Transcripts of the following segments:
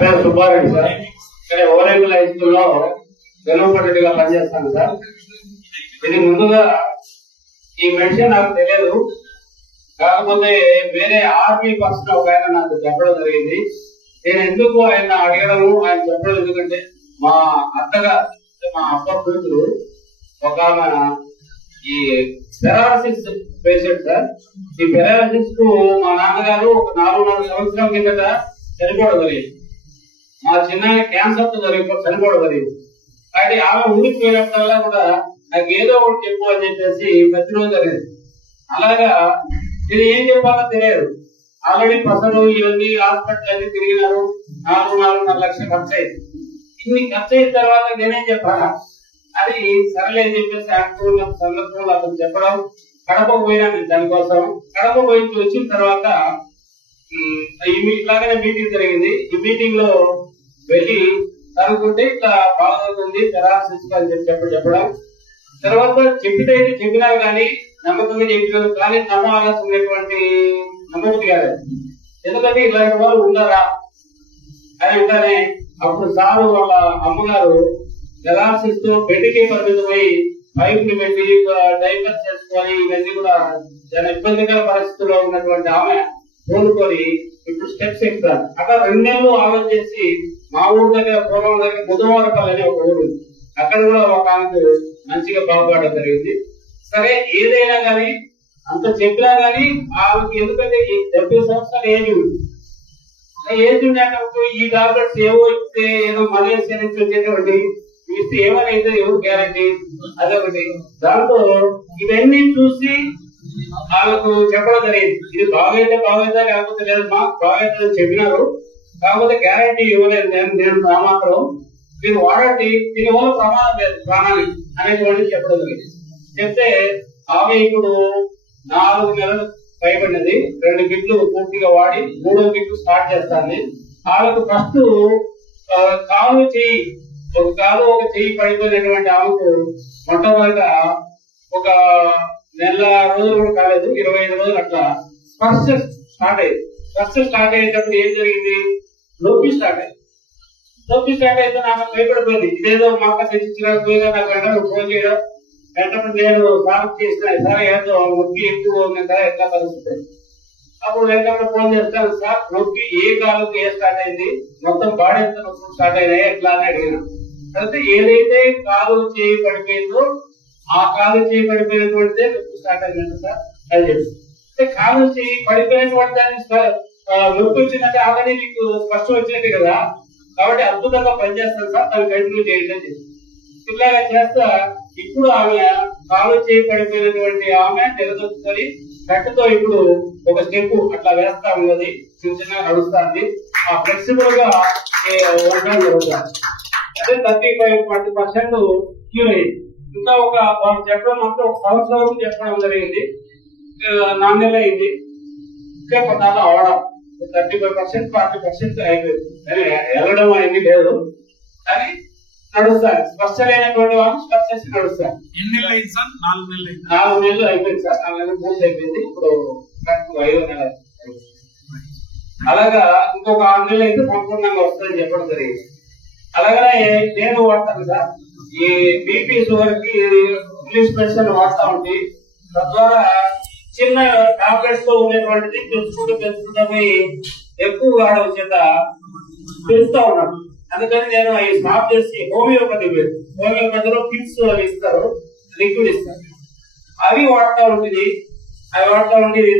పేరు సుబ్బారెడ్డి సార్. ఇక్కడ ఓవరేబుల్ హై స్కూల్లో వెలువపడ్డట్టుగా పనిచేస్తాను సార్. ఇది ముందుగా ఈ మెడిసిన్ నాకు తెలియదు, కాకపోతే వేరే ఆర్మీ పర్సన్ ఒక ఆయన నాకు చెప్పడం జరిగింది. నేను ఎందుకు ఆయన అడగడము, ఆయన చెప్పడం ఎందుకంటే మా అత్తగా మా అబ్బ కూతురు ఒక ఆమె ఈ పెరాలసిస్ పేషెంట్ సార్. ఈ పెరాలసిస్ కు మా నాన్నగారు ఒక 4 సంవత్సరాల కిందట చనిపోవడం జరిగింది. మా చిన్న క్యాన్సర్ తో చనిపోవడం జరిగింది. కాబట్టి ఆమె ఊరికి పోయినప్పుడల్లా కూడా నాకు ఏదో ఒకటి చెప్పు అని చెప్పేసి ప్రతిరోజు జరిగింది. అలాగా నేను ఏం చెప్పాలో తెలియదు. ఆల్రెడీ ప్రసలు ఇవన్నీ హాస్పిటల్ అన్ని తిరిగినారు. 4.5 లక్షలు ఖర్చు అయింది. ఇన్ని ఖర్చు అయిన తర్వాత నేనేం చెప్పాలా అది సరళ అని చెప్పేసి అనుకున్న సందర్భంలో అతను చెప్పడం. కడప పోయినా నేను దానికోసం కడప పోయి వచ్చిన తర్వాత ఇలాగనే మీటింగ్ జరిగింది. ఈ మీటింగ్ లో వెళ్ళి కనుక్కుంటే ఇట్లా బాగుంది పెరాలసిస్ అని చెప్పడం. తర్వాత చెప్పినా కానీ నమ్మకంగా చెప్పినారు, కానీ నమ్మాల్సినటువంటి నమ్మకం కాదు. ఎందుకంటే ఇలాంటి వాళ్ళు ఉన్నారా అని అంటానే అప్పుడు సారు వాళ్ళ అమ్మగారు పెరాలసిస్ తో బెడ్కి పరిమితమై పైపుని పెట్టి డైపర్ చేసుకొని ఇవన్నీ కూడా చాలా ఇబ్బందికర పరిస్థితుల్లో ఉన్నటువంటి ఆమె కోలుకొని ఇప్పుడు స్టెప్స్ ఎక్కుతారు. అక్కడ 2 నెలలు ఆలోచించి మా ఊరు దగ్గర పూర్వం దగ్గర బుధవారపల్లి అనే ఒక ఊరు, అక్కడ కూడా ఒక ఆమెకు మంచిగా బాగుపడడం జరిగింది. సరే ఏదైనా కానీ అంత చెప్పినా కానీ ఆమెకి ఎందుకంటే 70 సంవత్సరాల ఏజ్ ఉండేటప్పుడు ఈ టాబ్లెట్స్ ఏవో ఇస్తే ఏదో మలేషియా నుంచి వచ్చేటువంటి ఇస్తే ఏమైనా ఎవరు గ్యారంటీ అదొకటి. దాంతో ఇవన్నీ చూసి వాళ్ళకు చెప్పడం జరిగింది. ఇది బాగైతే లేకపోతే లేదు, మాకు బాగైతే చెప్పినారు, కాకపోతే గ్యారంటీ ఇవ్వలేదు. నేను మాత్రం మీరు వాడండి, దీనివల్ల ప్రమాదం లేదు ప్రాణానికి అనేటువంటి చెప్పడం జరిగింది. చెప్తే ఆమె ఇప్పుడు 4 నెలలు పైబడినది. 2 కిట్లు పూర్తిగా వాడి 3వ కిట్లు స్టార్ట్ చేస్తాను. ఆమెకు ఫస్ట్ కాలు చెయ్యి ఒక కాలు ఒక చెయ్యి పడిపోయినటువంటి ఆమెకు మొట్టమొదట ఒక 1 నెల రోజులు కూడా కాలేదు, 25 రోజులు అట్లా స్పర్శ స్టార్ట్ అయ్యింది. స్పర్శ స్టార్ట్ అయ్యేటప్పుడు ఏం జరిగింది, నొప్పి స్టార్ట్ అయింది. నొప్పి స్టార్ట్ అయితే నాకు భయపడిపోయింది. ఇదేదో మాకు తెచ్చిపోయినా నాకు వెంటనే ఫోన్ చేయడం, వెంటనే నేను సాల్వ్ చేసిన సార్ ఏదో నొప్పి ఎక్కువ ఉంది కదా ఎట్లా కలుస్తుంది. అప్పుడు వెంటనే ఫోన్ చేస్తాను, సార్ నొప్పి ఏ కాలుకి ఏ స్టార్ట్ అయింది, మొత్తం బాడీ ఎంత నొప్పి స్టార్ట్ అయినాయి ఎట్లా అని అడిగిన. అయితే ఏదైతే కాలు చేయి పడిపోయిందో ఆ కాలు చేయి పడిపోయినటువంటిదే నొప్పి స్టార్ట్ అయిందంట సార్ అని చెప్పి. అంటే కాలు చేయి పడిపోయినటువంటి దాన్ని నొప్పి వచ్చిందంటే ఆల్రెడీ మీకు స్పష్టం వచ్చినట్టే కదా, కాబట్టి అద్భుతంగా పనిచేస్తాను సార్, దాన్ని కంటిన్యూ చేయండి అని చెప్పి. ఇట్లాగా చేస్తా ఇప్పుడు ఆమె కాలు చేయి పడిపోయినటువంటి ఆమె నిలదొక్కుని కట్టుతో ఇప్పుడు ఒక స్టెప్ అట్లా వేస్తా ఉన్నది, చిన్న నడుస్తుంది. ఆ ఫ్లెక్సిబుల్ గా ఉండడం జరుగుతుంది. అదే 35% క్యూర్ అయింది. ఇంకా వాళ్ళు చెప్పడం మాత్రం 1 సంవత్సరం వరకు చెప్పడం జరిగింది. 4 నెలలు అయింది. ఇంకా కొన్నాళ్ళు అవడం 35% 40% అయిపోయింది. కానీ వెళ్ళడం అనేది లేదు, కానీ నడుస్తారు. స్పర్శ లేనటువంటి వాళ్ళు స్పర్శ చేసి నడుస్తారు. 4 నెలలు అయిపోయింది సార్. 4 నెలలు పూర్తి అయిపోయింది. ఇప్పుడు 5వ నెల. అలాగా ఇంకొక 6 నెలలు అయితే సంపూర్ణంగా వస్తుందని చెప్పడం జరిగింది. అలాగనే నేను వాడతాను సార్, ఈ బీపీ షుగర్ కి ఇంగ్లీష్ మెడిసిన్ వాడుతా ఉంటే తద్వారా చిన్న టాబ్లెట్స్ తో ఉండేటువంటిది పెంచుకుంటూ పోయి ఎక్కువ వాడడం చేత పెంచుతా ఉన్నాను. అందుకని నేను అవి స్టాప్ చేసి హోమియోపతిలో కిట్స్ అవి ఇస్తారు, లిక్విడ్ ఇస్తారు, అవి వాడుతూ ఉంటుంది.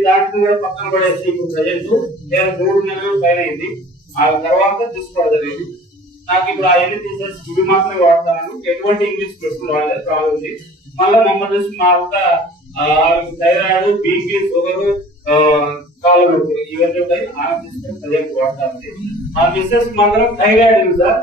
దాంట్లో కూడా పక్కన పడేసి ఇప్పుడు ప్రజెంట్ నేను 3 నెలలు పైన అయింది. ఆ తర్వాత తీసుకోవడం జరిగింది. నాకు ఇప్పుడు అవన్నీ తీసేసి ఇవి మాత్రమే వాడతాను, ఎటువంటి ఇంగ్లీష్ మెడిసిన్ వాడలేదు. బాగుంది. మళ్ళీ మమ్మల్ని చూసి మా అంతా థైరాయిడ్, బీపీ, షుగర్, కాళ్ళు నొప్పి ఇవన్నీ ఉంటాయి. ఆమె తీసుకొని ప్రజెంట్ వాడతాను. మా మిస్సెస్ మాత్రం థైరాయిడ్ ఉంది సార్.